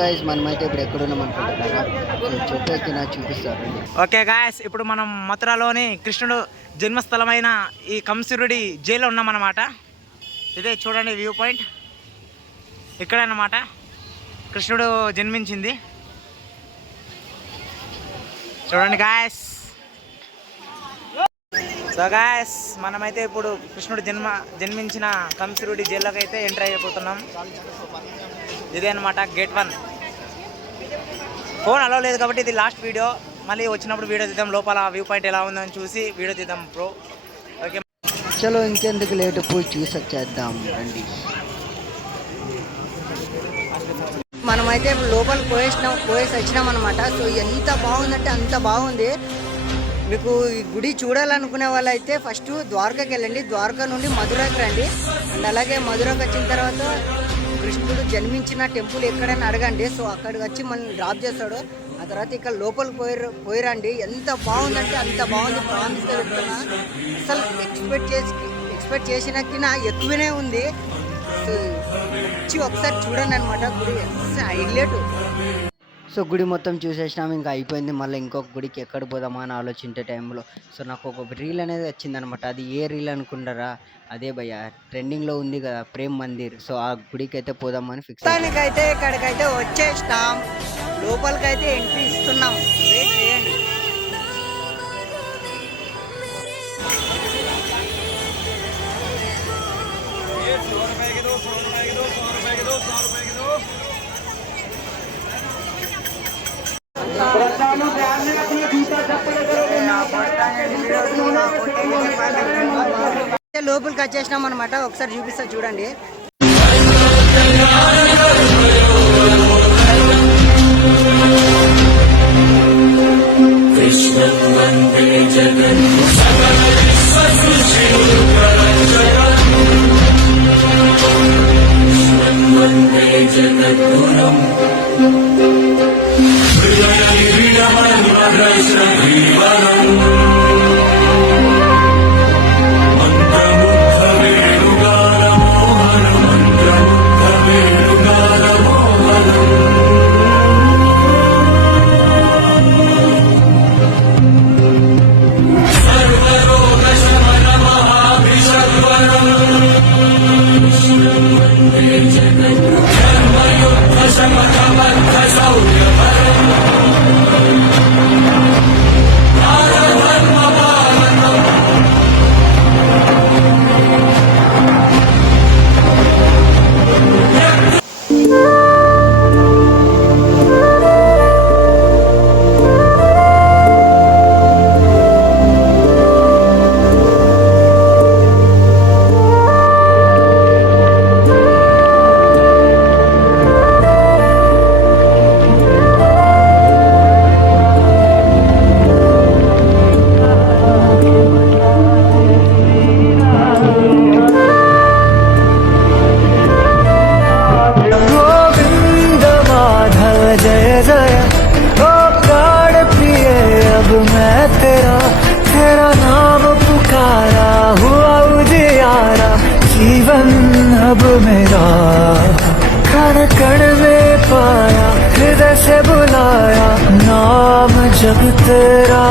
Guys మనమైతే ఇప్పుడు ఎక్కడున్నాం అనుకుంటున్నారా? చెట్టు ఎక్కినా చూపిస్తారు. ఓకే గాయస్, ఇప్పుడు మనం మథురలోని కృష్ణుడు జన్మస్థలమైన ఈ కంసురుడి జైల్లో ఉన్నామన్నమాట. ఇదే చూడండి వ్యూ పాయింట్, ఇక్కడ అన్నమాట కృష్ణుడు జన్మించింది. చూడండి గాయస్. సో గాయస్, మనమైతే ఇప్పుడు కృష్ణుడు జన్మించిన కంసురుడి జైల్లోకి అయితే ఎంటర్ అయిపోతున్నాం. ఇదే అనమాట గేట్ 1. ఫోన్ అలౌ లేదు కాబట్టి ఇది లాస్ట్ వీడియో. మళ్ళీ వచ్చినప్పుడు వీడియో తీద్దాం, లోపల వ్యూ పాయింట్ ఎలా ఉందని చూసి వీడియో తీద్దాం బ్రో. ఓకే చలో ఇంకెందుకు లేటు, పోయి చూసి వచ్చేద్దాం రండి. మనమైతే లోపల పోయేసి వచ్చినాం అనమాట. సో ఎంత బాగుందంటే అంత బాగుంది. మీకు ఈ గుడి చూడాలనుకునే వాళ్ళైతే ఫస్ట్ ద్వారకాకి వెళ్ళండి, ద్వారకా నుండి మధురకి రండి. అండ్ అలాగే మధురకి వచ్చిన తర్వాత కృష్ణుడు జన్మించిన టెంపుల్ ఎక్కడైనా అడగండి. సో అక్కడికి వచ్చి మనల్ని డ్రాప్ చేస్తాడు. ఆ తర్వాత ఇక్కడ లోపలికి పోయిరండి. ఎంత బాగుందంటే అంత బాగుంది. ప్రామిస్గా చెప్తున్నా, అసలు ఎక్స్పెక్ట్ చేసినకినా ఎక్కువనే ఉంది. సో వచ్చి ఒకసారి చూడండి అనమాట. గుడి హైలైట్. సో గుడి మొత్తం చూసేసినాము, ఇంకా అయిపోయింది. మళ్ళీ ఇంకొక గుడికి ఎక్కడ పోదామా అని ఆలోచించే టైంలో సో నాకు ఒక రీల్ అనేది వచ్చిందనమాట. అది ఏ రీల్ అనుకుంటారా? అదే భయ్య ట్రెండింగ్లో ఉంది కదా, ప్రేమ్ మందిర్. సో ఆ గుడికి అయితే పోదామని ఫిక్స్. దానికైతే ఇక్కడికైతే వచ్చేసినాం, లోపలికైతే ఎంట్రీ ఇస్తున్నాం. వెయిట్ చేయండి. లోపలికి వచ్చేసినాం అనమాట. ఒకసారి చూపిస్తా చూడండి. अब मेरा कण कण में पाया, हृदय से बुलाया नाम जब तेरा।